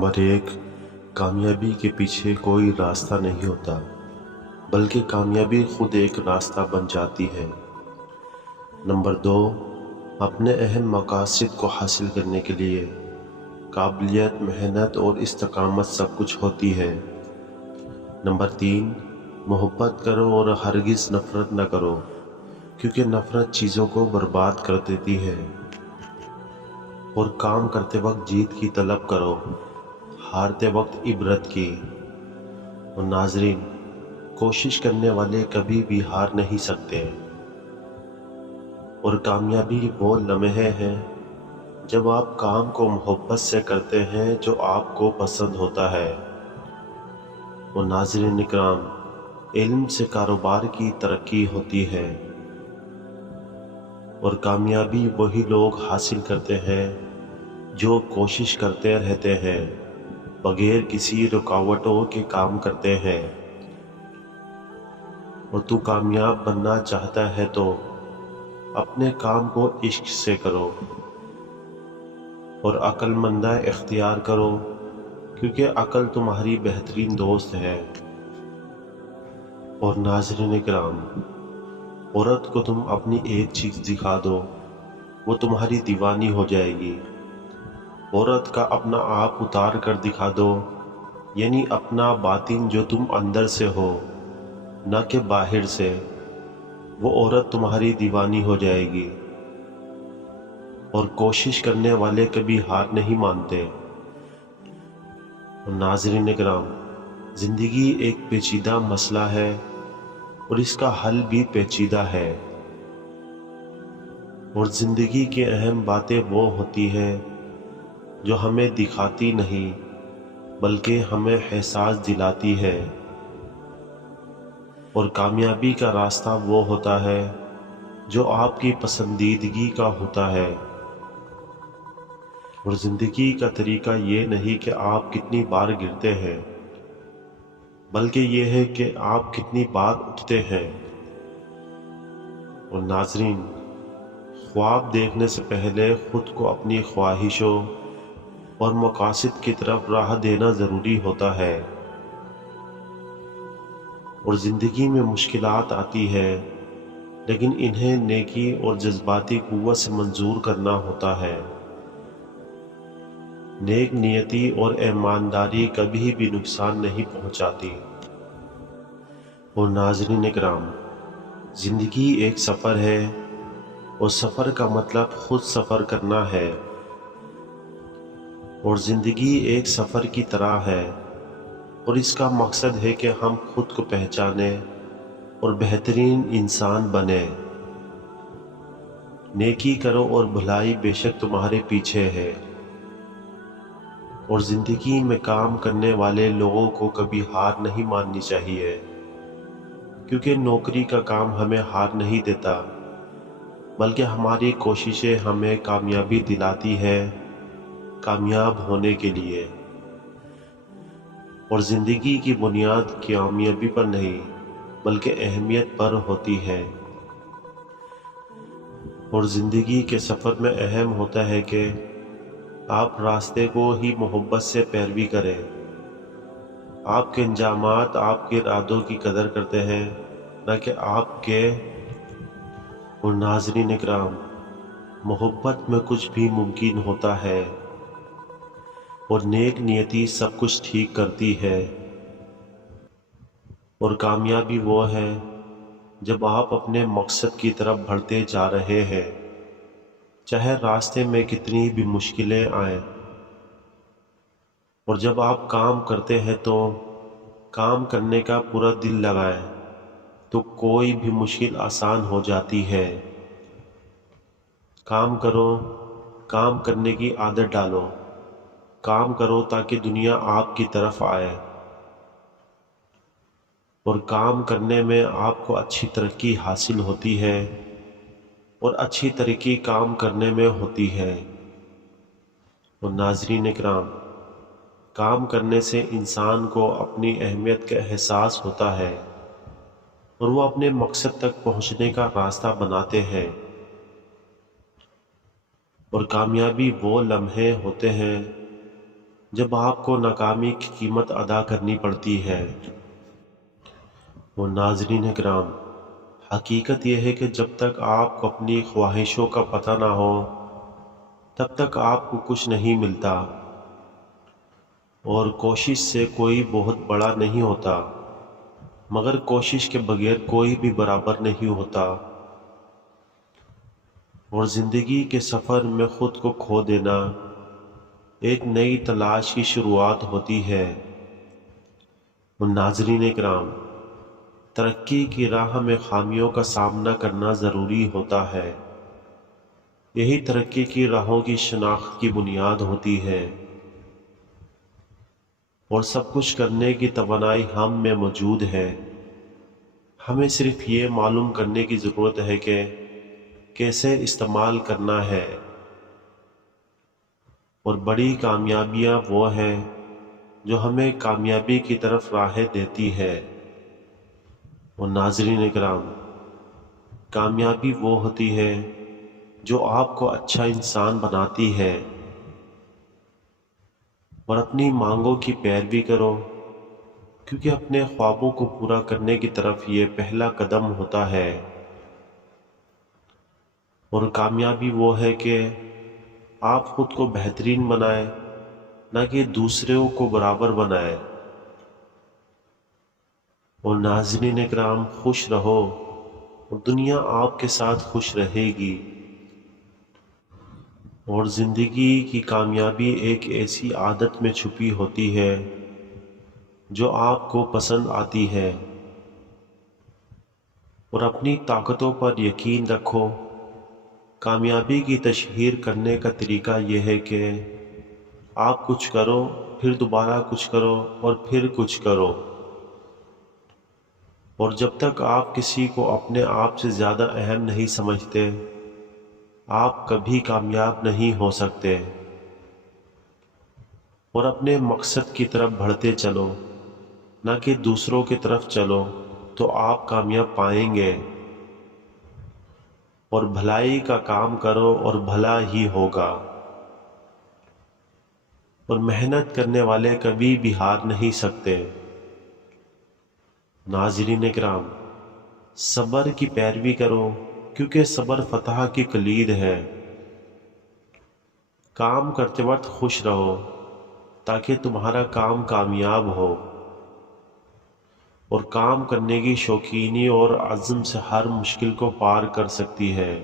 Number 1, कामयाबी के पीछे कोई रास्ता नहीं होता, बल्कि कामयाबी खुद एक रास्ता बन जाती है। नंबर 2, अपने अहम मकासद को हासिल करने के लिए काबिलियत, मेहनत और इस्तकामत सब कुछ होती है। नंबर 3, मोहब्बत करो और हरगिज़ नफ़रत न करो, क्योंकि नफ़रत चीज़ों को बर्बाद कर देती है। और काम करते वक्त जीत की तलब करो, हारते वक्त इबरत की। और नाज़रीन, कोशिश करने वाले कभी भी हार नहीं सकते। और कामयाबी वो लम्हे हैं जब आप काम को मोहब्बत से करते हैं जो आपको पसंद होता है। और नाज़रीन इकराम, इल्म से कारोबार की तरक्की होती है। और कामयाबी वही लोग हासिल करते हैं जो कोशिश करते रहते हैं, बगैर किसी रुकावटों के काम करते हैं। और तू कामयाब बनना चाहता है तो अपने काम को इश्क से करो और अक्लमंदा इख्तियार करो, क्योंकि अक्ल तुम्हारी बेहतरीन दोस्त है। और नाज़रीन इकराम, औरत को तुम अपनी एक चीज़ दिखा दो, वो तुम्हारी दीवानी हो जाएगी। औरत का अपना आप उतार कर दिखा दो, यानी अपना बातिन जो तुम अंदर से हो, न कि बाहर से, वो औरत तुम्हारी दीवानी हो जाएगी। और कोशिश करने वाले कभी हार नहीं मानते। और नाज़रीन इकराम, ज़िंदगी एक पेचीदा मसला है और इसका हल भी पेचीदा है। और ज़िंदगी की अहम बातें वो होती हैं जो हमें दिखाती नहीं, बल्कि हमें एहसास दिलाती है। और कामयाबी का रास्ता वो होता है जो आपकी पसंदीदगी का होता है। और ज़िंदगी का तरीका ये नहीं कि आप कितनी बार गिरते हैं, बल्कि ये है कि आप कितनी बार उठते हैं। और नाज़रीन, ख्वाब देखने से पहले खुद को अपनी ख्वाहिशों और मकासद की तरफ राह देना ज़रूरी होता है। और ज़िंदगी में मुश्किलात आती है, लेकिन इन्हें नेकी और जज्बाती कुव्वत से मंजूर करना होता है। नेक नियति और ईमानदारी कभी भी नुकसान नहीं पहुंचाती। और नाज़रीन इकराम, ज़िंदगी एक सफ़र है और सफ़र का मतलब खुद सफ़र करना है। और ज़िंदगी एक सफ़र की तरह है और इसका मकसद है कि हम खुद को पहचानें और बेहतरीन इंसान बने। नेकी करो और भलाई बेशक तुम्हारे पीछे है। और ज़िंदगी में काम करने वाले लोगों को कभी हार नहीं माननी चाहिए, क्योंकि नौकरी का काम हमें हार नहीं देता, बल्कि हमारी कोशिशें हमें कामयाबी दिलाती है, कामयाब होने के लिए। और ज़िंदगी की बुनियाद कामयाबी पर नहीं, बल्कि अहमियत पर होती है। और ज़िंदगी के सफ़र में अहम होता है कि आप रास्ते को ही मोहब्बत से पैरवी करें। आपके इंजामात आपके इरादों की कदर करते हैं, न कि आपके। और नाज़रीन इकराम, मोहब्बत में कुछ भी मुमकिन होता है और नेक नियति सब कुछ ठीक करती है। और कामयाबी वो है जब आप अपने मकसद की तरफ बढ़ते जा रहे हैं, चाहे रास्ते में कितनी भी मुश्किलें आएं। और जब आप काम करते हैं तो काम करने का पूरा दिल लगाएं, तो कोई भी मुश्किल आसान हो जाती है। काम करो, काम करने की आदत डालो, काम करो ताकि दुनिया आपकी तरफ आए। और काम करने में आपको अच्छी तरक्की हासिल होती है और अच्छी तरक्की काम करने में होती है। और नाज़रीन इकराम, काम करने से इंसान को अपनी अहमियत का एहसास होता है और वो अपने मकसद तक पहुंचने का रास्ता बनाते हैं। और कामयाबी वो लम्हे होते हैं جب آپ کو ناکامی کی قیمت ادا کرنی پڑتی ہے۔ وہ ناظرین کرام، حقیقت یہ ہے کہ جب تک آپ کو اپنی خواہشوں کا پتہ نہ ہو تب تک آپ کو کچھ نہیں ملتا، اور کوشش سے کوئی بہت بڑا نہیں ہوتا، مگر کوشش کے بغیر کوئی بھی برابر نہیں ہوتا۔ اور زندگی کے سفر میں خود کو کھو دینا ایک نئی تلاش کی شروعات ہوتی ہے۔ اور ناظرین کرام، ترقی کی راہ میں خامیوں کا سامنا کرنا ضروری ہوتا ہے۔ یہی ترقی کی راہوں کی شناخت کی بنیاد ہوتی ہے، اور سب کچھ کرنے کی توانائی ہم میں موجود ہے۔ ہمیں صرف یہ معلوم کرنے کی ضرورت ہے کہ کیسے استعمال کرنا ہے۔ اور بڑی کامیابیاں وہ ہیں جو ہمیں کامیابی کی طرف راہ دیتی ہے۔ اور ناظرین کرام، کامیابی وہ ہوتی ہے جو آپ کو اچھا انسان بناتی ہے۔ اور اپنی مانگوں کی پیروی کرو، کیونکہ اپنے خوابوں کو پورا کرنے کی طرف یہ پہلا قدم ہوتا ہے۔ اور کامیابی وہ ہے کہ آپ خود کو بہترین بنائیں، نہ کہ دوسروں کو برابر بنائیں۔ اور ناظرین اکرام، خوش رہو اور دنیا آپ کے ساتھ خوش رہے گی۔ اور زندگی کی کامیابی ایک ایسی عادت میں چھپی ہوتی ہے جو آپ کو پسند آتی ہے۔ اور اپنی طاقتوں پر یقین رکھو۔ کامیابی کی تشہیر کرنے کا طریقہ یہ ہے کہ آپ کچھ کرو، پھر دوبارہ کچھ کرو، اور پھر کچھ کرو۔ اور جب تک آپ کسی کو اپنے آپ سے زیادہ اہم نہیں سمجھتے، آپ کبھی کامیاب نہیں ہو سکتے۔ اور اپنے مقصد کی طرف بڑھتے چلو، نہ کہ دوسروں کی طرف چلو، تو آپ کامیاب پائیں گے۔ اور بھلائی کا کام کرو اور بھلا ہی ہوگا۔ اور محنت کرنے والے کبھی بھی ہار نہیں سکتے۔ ناظرین اکرام، صبر کی پیروی کرو، کیونکہ صبر فتح کی کلید ہے۔ کام کرتے وقت خوش رہو تاکہ تمہارا کام کامیاب ہو۔ اور کام کرنے کی شوقینی اور عزم سے ہر مشکل کو پار کر سکتی ہے۔